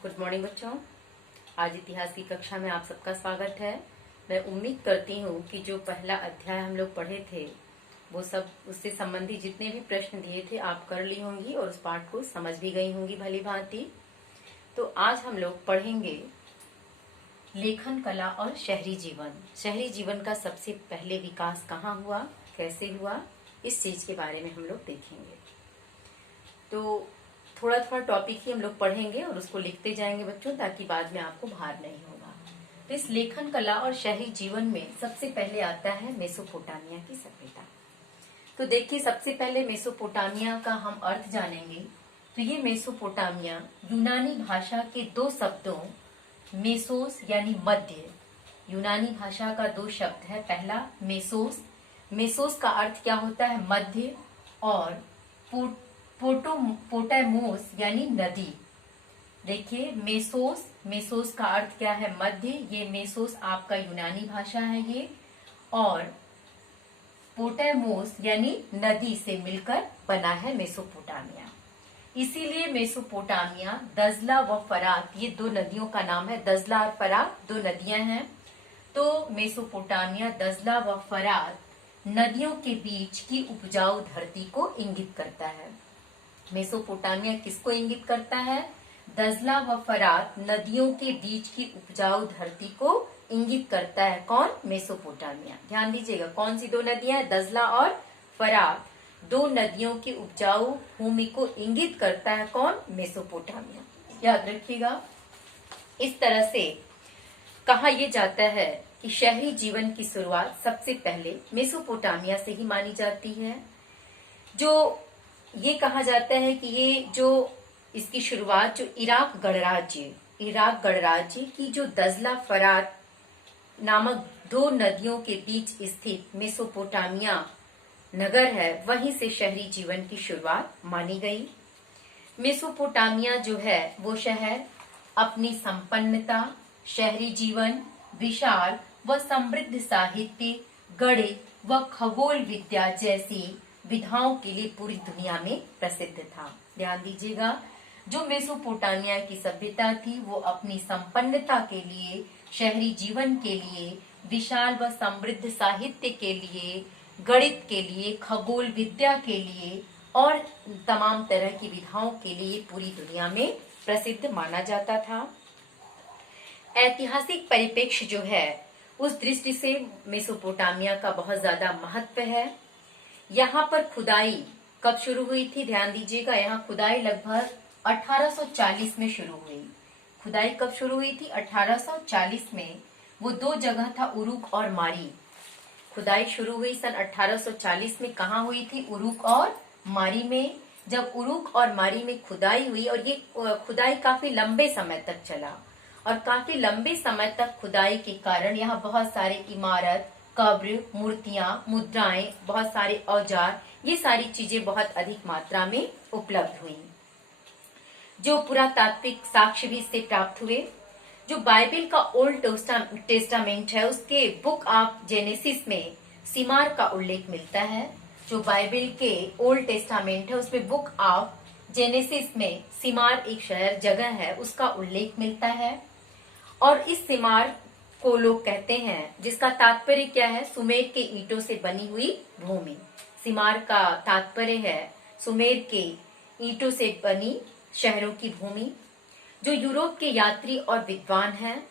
Good morning बच्चों। आज इतिहास की कक्षा में आप सबका स्वागत है। मैं उम्मीद करती हूँ कि जो पहला अध्याय हम लोग पढ़े थे वो सब उससे संबंधित जितने भी प्रश्न दिए थे आप कर ली होंगी और उस पाठ को समझ भी गई होंगी भली भांति। तो आज हम लोग पढ़ेंगे लेखन कला और शहरी जीवन। शहरी जीवन का सबसे पहले विकास कहाँ हुआ, कैसे हुआ, इस चीज के बारे में हम लोग देखेंगे। तो थोड़ा थोड़ा टॉपिक ही हम लोग पढ़ेंगे और उसको लिखते जाएंगे बच्चों, ताकि बाद में आपको भार नहीं होगा। तो इस लेखन कला और शहरी जीवन में सबसे पहले आता है मेसोपोटामिया की सभ्यता। तो देखिए, सबसे पहले मेसोपोटामिया का हम अर्थ जानेंगे। तो ये मेसोपोटामिया यूनानी भाषा के दो शब्दों मेसोस यानी मध्य, यूनानी भाषा का दो शब्द है। पहला मेसोस, मेसोस का अर्थ क्या होता है, मध्य, और पोटामोस यानी नदी। देखिए, मेसोस, मेसोस का अर्थ क्या है, मध्य। ये मेसोस आपका यूनानी भाषा है ये, और पोटामोस यानी नदी से मिलकर बना है मेसोपोटामिया। इसीलिए मेसोपोटामिया, दजला व फरात, ये दो नदियों का नाम है। दजला और फरात दो नदियां हैं। तो मेसोपोटामिया दजला व फरात नदियों के बीच की उपजाऊ धरती को इंगित करता है। मेसोपोटामिया किसको इंगित करता है, दजला व फरात नदियों के बीच की उपजाऊ धरती को इंगित करता है। कौन, मेसोपोटामिया। ध्यान दीजिएगा, कौन सी दो नदियां हैं, दजला और फरात, दो नदियों की उपजाऊ भूमि को इंगित करता है। कौन, मेसोपोटामिया। याद रखिएगा। इस तरह से कहा यह जाता है कि शहरी जीवन की शुरुआत सबसे पहले मेसोपोटामिया से ही मानी जाती है। जो ये कहा जाता है कि ये जो इसकी शुरुआत जो इराक गणराज्य की जो दजला फरात नामक दो नदियों के बीच स्थित मेसोपोटामिया नगर है, वहीं से शहरी जीवन की शुरुआत मानी गई। मेसोपोटामिया जो है वो शहर अपनी संपन्नता, शहरी जीवन, विशाल व समृद्ध साहित्य, गणित व खगोल विद्या जैसी विधाओं के लिए पूरी दुनिया में प्रसिद्ध था। ध्यान दीजिएगा, जो मेसोपोटामिया की सभ्यता थी वो अपनी संपन्नता के लिए, शहरी जीवन के लिए, विशाल व समृद्ध साहित्य के लिए, गणित के लिए, खगोल विद्या के लिए और तमाम तरह की विधाओं के लिए पूरी दुनिया में प्रसिद्ध माना जाता था। ऐतिहासिक परिप्रेक्ष्य जो है उस दृष्टि से मेसोपोटामिया का बहुत ज्यादा महत्व है। यहाँ पर खुदाई कब शुरू हुई थी, ध्यान दीजिएगा। यहाँ खुदाई लगभग 1840 में शुरू हुई। खुदाई कब शुरू हुई थी, 1840 में। वो दो जगह था, उरुक और मारी। खुदाई शुरू हुई सन 1840 में। कहाँ हुई थी, उरुक और मारी में। जब उरुक और मारी में खुदाई हुई, और ये खुदाई काफी लंबे समय तक चला, और काफी लंबे समय तक खुदाई के कारण यहाँ बहुत सारे इमारत, कब्र, मूर्तियां, मुद्राएं, बहुत सारे औजार, ये सारी चीजें बहुत अधिक मात्रा में उपलब्ध हुई। जो पुरातात्विक साक्ष्य भी इससे प्राप्त हुए। जो बाइबल का ओल्ड टेस्टामेंट है उसके बुक ऑफ जेनेसिस में सिमार का उल्लेख मिलता है। जो बाइबल के ओल्ड टेस्टामेंट है उसमें बुक ऑफ जेनेसिस में सिमार एक शहर जगह है उसका उल्लेख मिलता है। और इस सिमार को लोग कहते हैं, जिसका तात्पर्य क्या है, सुमेर के ईंटों से बनी हुई भूमि। सिमार का तात्पर्य है सुमेर के ईंटों से बनी शहरों की भूमि। जो यूरोप के यात्री और विद्वान हैं,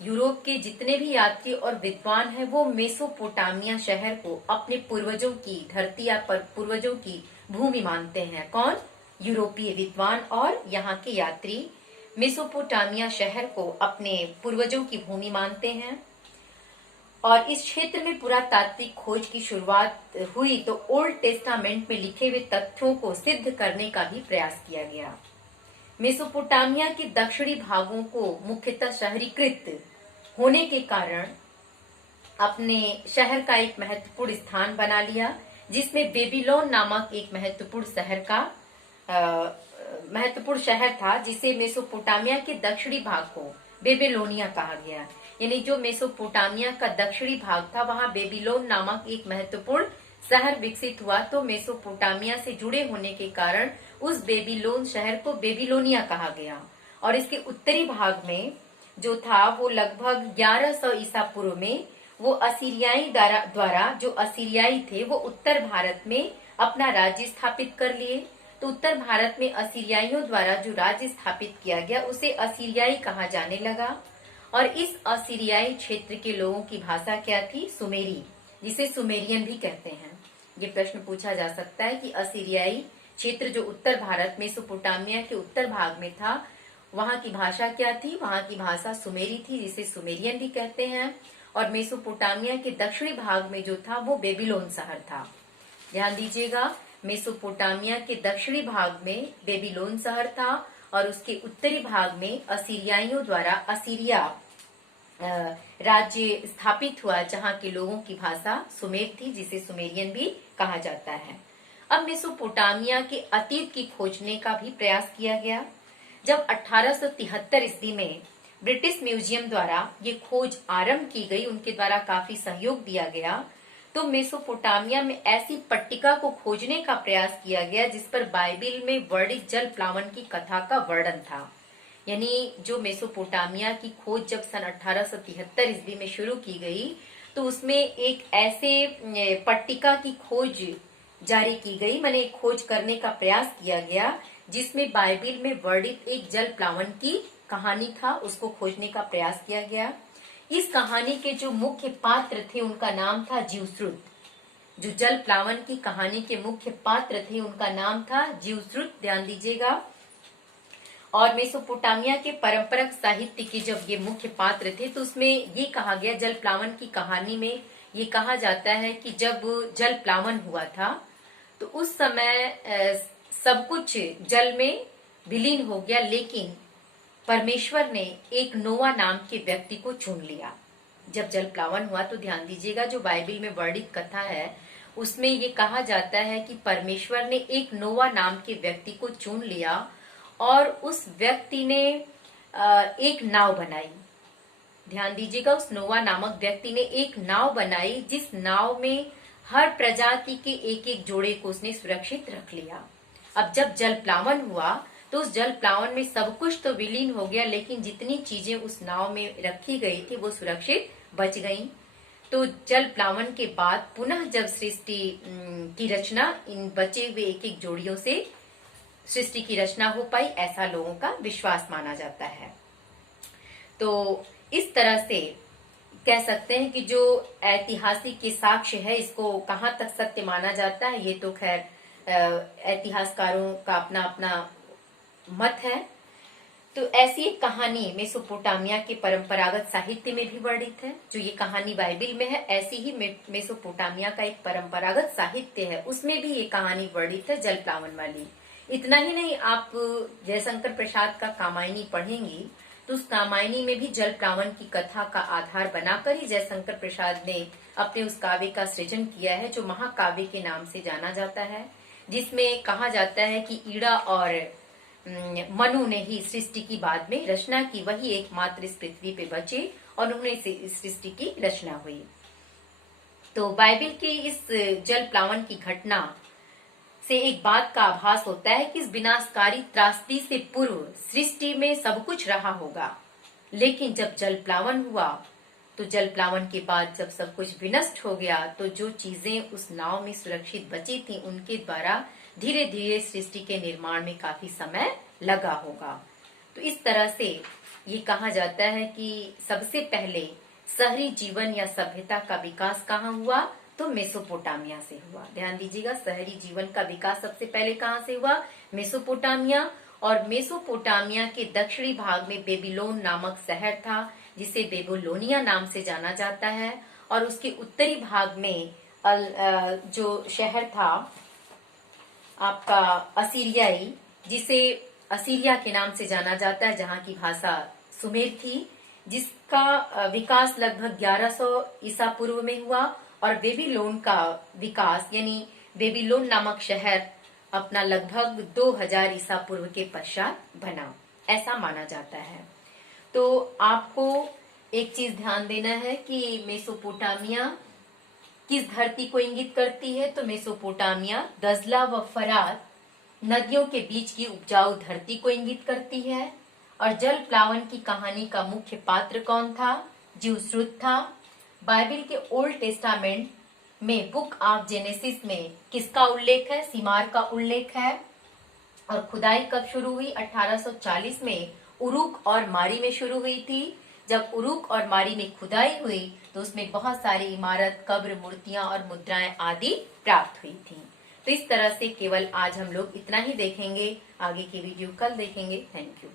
यूरोप के जितने भी यात्री और विद्वान हैं, वो मेसोपोटामिया शहर को अपने पूर्वजों की धरती या पूर्वजों की भूमि मानते हैं। कौन, यूरोपीय विद्वान और यहाँ के यात्री मेसोपोटामिया शहर को अपने पूर्वजों की भूमि मानते हैं। और इस क्षेत्र में पुरातात्विक खोज की शुरुआत हुई तो ओल्ड टेस्टामेंट में लिखे हुए तथ्यों को सिद्ध करने का भी प्रयास किया गया। मेसोपोटामिया के दक्षिणी भागों को मुख्यतः शहरीकृत होने के कारण अपने शहर का एक महत्वपूर्ण स्थान बना लिया, जिसमें बेबीलोन नामक एक महत्वपूर्ण शहर था, जिसे मेसोपोटामिया के दक्षिणी भाग को बेबीलोनिया कहा गया। यानी जो मेसोपोटामिया का दक्षिणी भाग था वहां बेबीलोन नामक एक महत्वपूर्ण शहर विकसित हुआ। तो मेसोपोटामिया से जुड़े होने के कारण उस बेबीलोन शहर को बेबीलोनिया कहा गया। और इसके उत्तरी भाग में जो था वो लगभग 1100 ईसा पूर्व में वो असीरियाई द्वारा जो असीरियाई थे वो उत्तर भारत में अपना राज्य स्थापित कर लिए। तो उत्तर भारत में असीरियाइयों द्वारा जो राज्य स्थापित किया गया उसे असीरियाई कहा जाने लगा। और इस असीरियाई क्षेत्र के लोगों की भाषा क्या थी? सुमेरी, जिसे सुमेरियन भी कहते हैं। ये प्रश्न पूछा जा सकता है कि असीरियाई क्षेत्र जो उत्तर भारत मेसोपोटामिया के उत्तर भाग में था, वहां की भाषा क्या थी? वहां की भाषा सुमेरी थी, जिसे सुमेरियन भी कहते हैं। और मेसोपोटामिया के दक्षिणी भाग में जो था वो बेबीलोन शहर था। ध्यान दीजिएगा, मेसोपोटामिया के दक्षिणी भाग में बेबीलोन शहर था और उसके उत्तरी भाग में असीरियाइयों द्वारा असीरिया राज्य स्थापित हुआ, जहां के लोगों की भाषा सुमेर थी, जिसे सुमेरियन भी कहा जाता है। अब मेसोपोटामिया के अतीत की खोजने का भी प्रयास किया गया। जब 1873 ईस्वी में ब्रिटिश म्यूजियम द्वारा ये खोज आरंभ की गई, उनके द्वारा काफी सहयोग दिया गया, तो मेसोपोटामिया में ऐसी पट्टिका को खोजने का प्रयास किया गया जिस पर बाइबिल में वर्णित जल प्लावन की कथा का वर्णन था। यानी जो मेसोपोटामिया की खोज जब सन 1873 ईस्वी में शुरू की गई, तो उसमें एक ऐसे पट्टिका की खोज जारी की गई, मैंने खोज करने का प्रयास किया गया जिसमें बाइबिल में वर्णित एक जल प्लावन की कहानी था, उसको खोजने का प्रयास किया गया। इस कहानी के जो मुख्य पात्र थे उनका नाम था जीवश्रुत। जो जल प्लावन की कहानी के मुख्य पात्र थे उनका नाम था जीवश्रुत, ध्यान दीजिएगा। और मेसोपोटामिया के परंपरागत साहित्य के जब ये मुख्य पात्र थे तो उसमें ये कहा गया, जल प्लावन की कहानी में ये कहा जाता है कि जब जल प्लावन हुआ था तो उस समय सब कुछ जल में विलीन हो गया, लेकिन परमेश्वर ने एक नोआ नाम के व्यक्ति को चुन लिया। जब जल प्लावन हुआ तो ध्यान दीजिएगा, जो बाइबिल में वर्णित कथा है उसमें ये कहा जाता है कि परमेश्वर ने एक नोआ नाम के व्यक्ति को चुन लिया और उस व्यक्ति ने एक नाव बनाई। ध्यान दीजिएगा, उस नोआ नामक व्यक्ति ने एक नाव बनाई जिस नाव में हर प्रजाति के एक एक जोड़े को उसने सुरक्षित रख लिया। अब जब जल प्लावन हुआ तो उस जल प्लावन में सब कुछ तो विलीन हो गया, लेकिन जितनी चीजें उस नाव में रखी गई थी वो सुरक्षित बच गईं। तो जल प्लावन के बाद पुनः जब सृष्टि की रचना इन बचे हुए एक एक जोड़ियों से सृष्टि की रचना हो पाई, ऐसा लोगों का विश्वास माना जाता है। तो इस तरह से कह सकते हैं कि जो ऐतिहासिक के साक्ष्य है इसको कहाँ तक सत्य माना जाता है, ये तो खैर इतिहासकारों का अपना अपना मत है। तो ऐसी एक कहानी मेसोपोटामिया के परंपरागत साहित्य में भी वर्णित है। जो ये कहानी बाइबिल में है, ऐसी ही मेसोपोटामिया का एक परंपरागत साहित्य है, उसमें भी ये कहानी वर्णित है जल प्लावन वाली। इतना ही नहीं, आप जयशंकर प्रसाद का कामायनी पढ़ेंगी तो उस कामायनी में भी जल प्लावन की कथा का आधार बनाकर ही जयशंकर प्रसाद ने अपने उस काव्य का सृजन किया है, जो महाकाव्य के नाम से जाना जाता है, जिसमें कहा जाता है कि ईड़ा और मनु ने ही सृष्टि की बाद में रचना की, वही एकमात्र इस पृथ्वी पे बचे और उन्हें से इस सृष्टि की रचना हुई। तो बाइबिल की इस जल प्लावन की घटना से एक बात का आभास होता है कि इस विनाशकारी त्रासदी से पूर्व सृष्टि में सब कुछ रहा होगा, लेकिन जब जल प्लावन हुआ तो जल प्लावन के बाद जब सब कुछ विनष्ट हो गया तो जो चीजें उस नाव में सुरक्षित बची थी उनके द्वारा धीरे धीरे सृष्टि के निर्माण में काफी समय लगा होगा। तो इस तरह से ये कहा जाता है कि सबसे पहले शहरी जीवन या सभ्यता का विकास कहाँ हुआ, तो मेसोपोटामिया से हुआ। ध्यान दीजिएगा, शहरी जीवन का विकास सबसे पहले कहाँ से हुआ, मेसोपोटामिया। और मेसोपोटामिया के दक्षिणी भाग में बेबीलोन नामक शहर था जिसे बेबीलोनिया नाम से जाना जाता है, और उसके उत्तरी भाग में जो शहर था आपका असीरियाई, जिसे असीरिया के नाम से जाना जाता है, जहाँ की भाषा सुमेर थी, जिसका विकास लगभग 1100 ईसा पूर्व में हुआ। और बेबीलोन का विकास यानी बेबीलोन नामक शहर अपना लगभग 2000 ईसा पूर्व के पश्चात बना, ऐसा माना जाता है। तो आपको एक चीज ध्यान देना है कि मेसोपोटामिया किस धरती को इंगित करती है, तो मेसोपोटामिया दजला व फरात नदियों के बीच की उपजाऊ धरती को इंगित करती है। और जल प्लावन की कहानी का मुख्य पात्र कौन था? जीवश्रुत था। बाइबल के ओल्ड टेस्टामेंट में बुक ऑफ जेनेसिस में किसका उल्लेख है? सिमार का उल्लेख है। और खुदाई कब शुरू हुई? 1840 में उरुक और मारी में शुरू हुई थी। जब उरुक और मारी में खुदाई हुई तो उसमें बहुत सारी इमारत, कब्र, मूर्तियां और मुद्राएं आदि प्राप्त हुई थी। तो इस तरह से केवल आज हम लोग इतना ही देखेंगे। आगे की वीडियो कल देखेंगे। Thank you.